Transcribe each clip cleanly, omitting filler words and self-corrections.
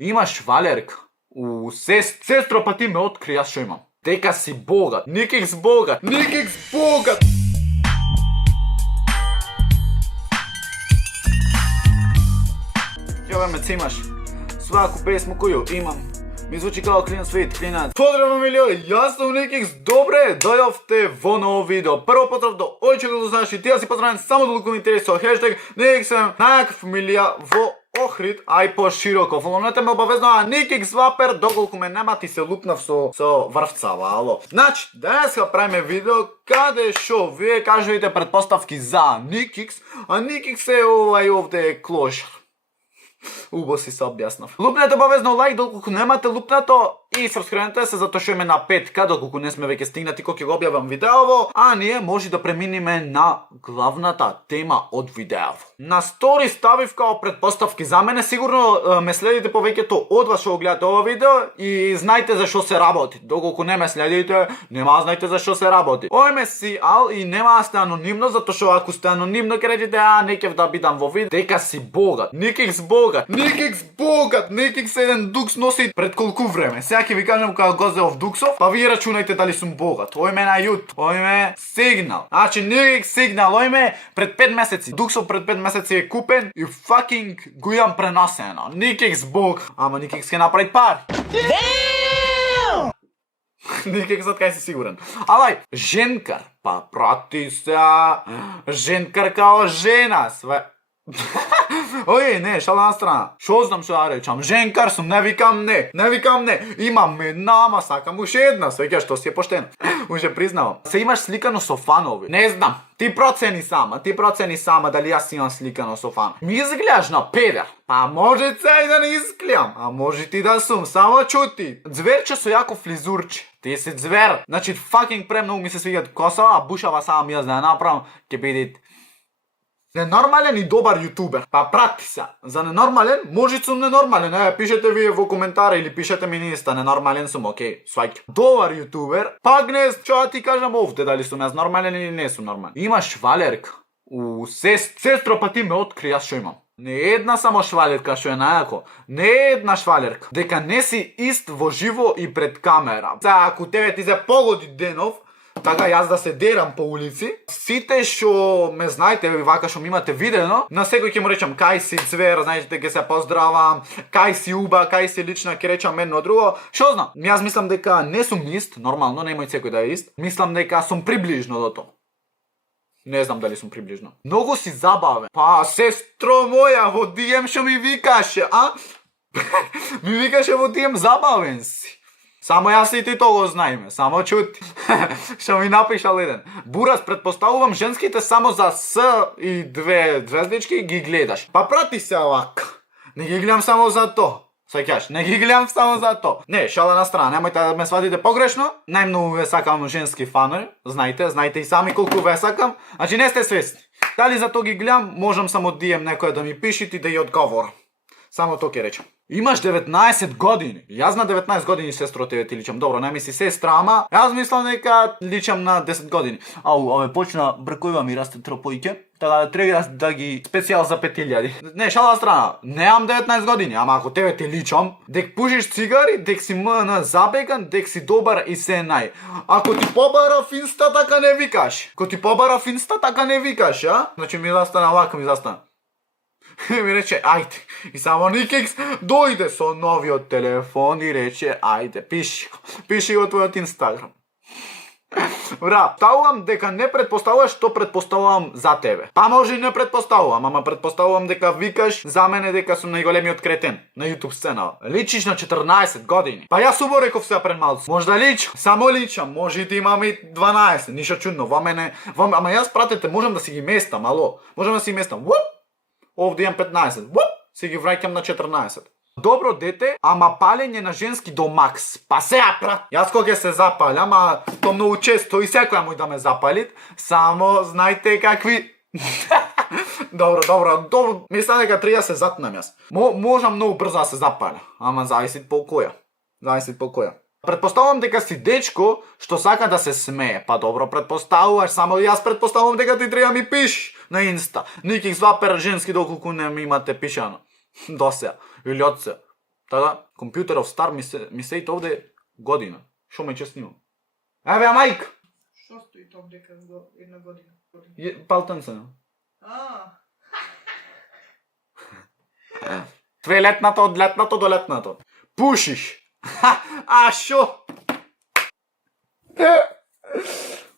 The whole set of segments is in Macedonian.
Имаш Валерка. Сестро, па ти ме откри, јас што имам. Дека си богат. Никикс богат. Никикс богат. Ќе ме цимаш. Сваку песму коju имам ми звучи као клин свит, клинац. Поздрав милиони, јас сум Никикс. Добре, дојдовте во ново видео. Прво поздрав до ој што го знаеш и ти да си поздравен само до коментари со хештег Никиксем најакв милија во Охрид, ај по-широко. Фолонете ме обавезно, а Никикс Вапер, доколку ме нема ти се лупнав со врвцава, ало. Значи, денеска правиме видео каде шо вие кажувате предпоставки за Никикс, а Никикс е овде клошар. Убо си се објаснав. Лупнете обавезно лайк доколку немате лупнато и сабскрибнете се затоа што име на 5К доколку не сме веќе стигнати кога ќе го објавам видеово, а ние може да преминиме на главната тема од видеово. На стори ставив као предпоставки за мене, сигурно ме следите повеќето од вас што го гледате ова видео и знаете за што се работи. Доколку не ме следите, нема знаете за што се работи. Ојме си ал и нема да сте анонимно, затоа што ако сте анонимно ќе речете не ќе да бидам во видео, дека си богат. Никикс богат. Никикс богат. Никикс еден дукс носи пред колку време. Сега ќе ви кажам кога го зеов дуксов, па вие рачунајте дали сум богат. Ојме на YouTube, ојме сигнал. Значи Никикс сигнал, ојме пред 5 месеци. Дуксов пред 5 месеци е купен и факинг го имам преносено. Никикс бог. Ама Никикс ќе направи пари. Никиксот кај си сигурен. Алај, женкар. Па прати се. Женкар као жена. Све. Ој, не, шала на страна. Шо знам што да речам? Женкар сум, не викам не. Не викам не. Имам една, ама сакам уште една. Свеќа што си е поштено. Уже признавам. Се имаш сликано со фанови. Не знам. Ти процени сама дали јас имам сликано со фанови. Ми изгледаш на педер. Па може цеј да не изгледам. А може ти да сум, само чути. Зверче со јако флизурче. Ти си звер. Значи, факинг премногу ми се свиѓат косава, а бушава сам јас да ја направам, ќе биде ненормален и добар јутубер. Па прати се. За ненормален, може сум ненормален. Пишете вие во коментари или пишете ми на Инста, ненормален сум, окей, сваќа. Добар јутубер, пак не, што да ти кажам овде, дали сум јас нормален или не сум нормален. Имаш Валерка. Сестро, па ти ме откри, јас што имам. Не една само швалерка што е најако. Не една швалерка. Дека не си ист во живо и пред камера. Сега, ако тебе ти се погоди денов, така јас да се дерам по улици, сите што ме знаете и вака што ми имате видено, на секој ќе му речам кај си цвер, знаете ќе се поздравам, кај си уба, кај си лична, ќе речам едно друго. Што знам? Јас мислам дека не сум ист, нормално, немој секој да е ист. Мислам дека сум приближно до тоа. Не знам дали сум приближно. Многу си забавен. Па, сестро моја, во DM што ми викаше, а? Ми викаше во DM забавен си. Само јас и ти то го знаеме, само чути. Што ми напишал еден. Бурас, предпоставувам женските само за С и две звездички ги гледаш. Па прати се овака. Не ги гледам само за то. Саќаш, не ги гледам само за то. Не, шала на страна, немојте да ме сватите погрешно. Најмногу ве сакам женски фанови, знаете и сами колку ве сакам. Значи не сте свесни. Дали за то ги гледам, можам само DM некоја да ми пишите и да ја одговорам. Само то ќе речам. Имаш 19 години. Јас на 19 години, сестро, тебе ти личам. Добро, не ми си сестра, ама јас мислам дека личам на 10 години. Ау, почна бркојува ми расте тропојке, така треба да ги специјал за 5000. Не, шала на страна. Неам 19 години, ама ако тебе ти личам, дек пушиш цигари, дек си МН забеган, дек си добар и се нај. Ако ти побара в Инста, така не викаш. Ако ти побара в Инста, така не викаш, а? Значи ми застана овака, ми застана. Ми рече, ајде. И само Никикс дојде со новиот телефон и рече, ајде, пиши го твојот Инстаграм. Бра, ставувам дека не предпоставуваш што предпоставувам за тебе. Па може и не предпоставувам, ама предпоставувам дека викаш за мене дека сум најголемиот кретен на YouTube сцена. Личиш на 14 години. Па јас убо реков сега пред малку. Може да личам, само личам, може и да имам и 12, ништо чудно. Ама јас пратете, можам да си ги местам, ало. Можам да си ги местам. Овде имам 15. Си ги враќам на 14. Добро дете, ама палење на женски до макс. Па сега прат. Јас кога се запалям, а то многу често и секоја мој да ме запалит, само знајте какви. Добро. Мислам дека треба да се затнам јас. Можам многу брзо да се запаля, ама зависи по која. Предпоставувам дека си дечко што сака да се смее. Па добро предпоставуваш, само јас предпоставувам дека ти треба ми пишеш на Инста. Никикс Вапер женски доколку не ми имате пишано. До сега. Или од сега. Така, компјутеров стар ми се и овде година. Шо ме ќе снимам? Еве, мајка! Што стои тоа дека една година? Палтенце. Тве летнато од летнато до летнато. Пушиш. А шо?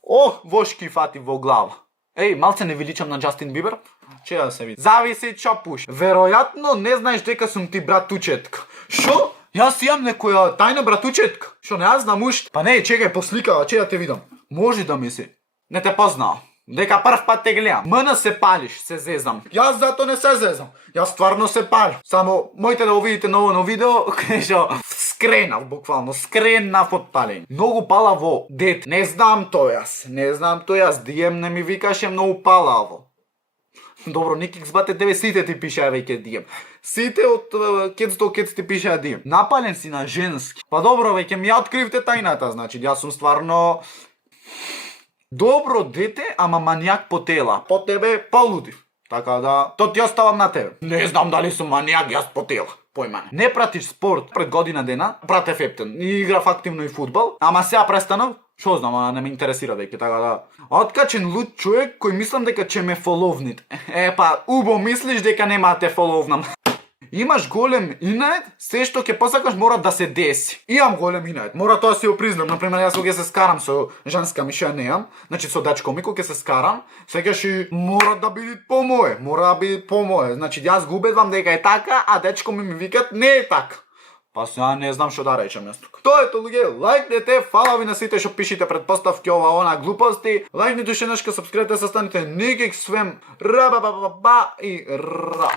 Ох, вошки фати во глава. Еј, малце не величам на Џастин Бибер? Че да се види. Зависи чо пуш. Веројатно не знаеш дека сум ти братучетка. Шо? Јас имам некоја тајна братучетка. Шо не ја знам уште? Па не, чекај, посликава, че да те видам. Може да ми се. Не те познавам. Дека прв пат те гледам. Мна се палиш, се зезам. Јас зато не се зезам. Јас стварно се палам. Само моите да го видите ново на видео, кажа скренав буквално, скренав од палење. Многу палаво дет. Не знам тој јас. Дием не ми викаше многу палаво. Добро, Никикс бате тебе сите ти пишеа веќе дием. Сите од кец до кец ти пишеа дием. Напален си на женски. Па добро, веќе ми ја откривте тајната, значи јас сум стварно добро дете, ама манијак по тела. По тебе полудив. Така да, то ти оставам на тебе. Не знам дали сум манијак јас по тела. Појма не. Не пратиш спорт пред година дена, пратев ептен. И играв активно и фудбал, ама сега престанав. Шо знам, ама не ме интересира веќе, така да. Откачен луд човек кој мислам дека ќе ме фоловнит. Па, убо мислиш дека нема да те фоловнам. Имаш голем инает, се што ќе посакаш мора да се деси. Имам голем инает, мора тоа си го признам. Например, јас кога се скарам со женска ми што неам, значи со дечко ми кога ќе се скарам, секогаш и мора да биде по мое. Значи јас го убедвам дека е така, а дечко ми викат не е така. Па сега не знам што да речам јас тука. Тоа е тоа, луѓе, лајкнете, фала ви на сите што пишите предпоставки ова она глупости. Лајкнете уште нешка, сапскрибете, се станете Никикс Свем, ра ба ба ба ба и ра.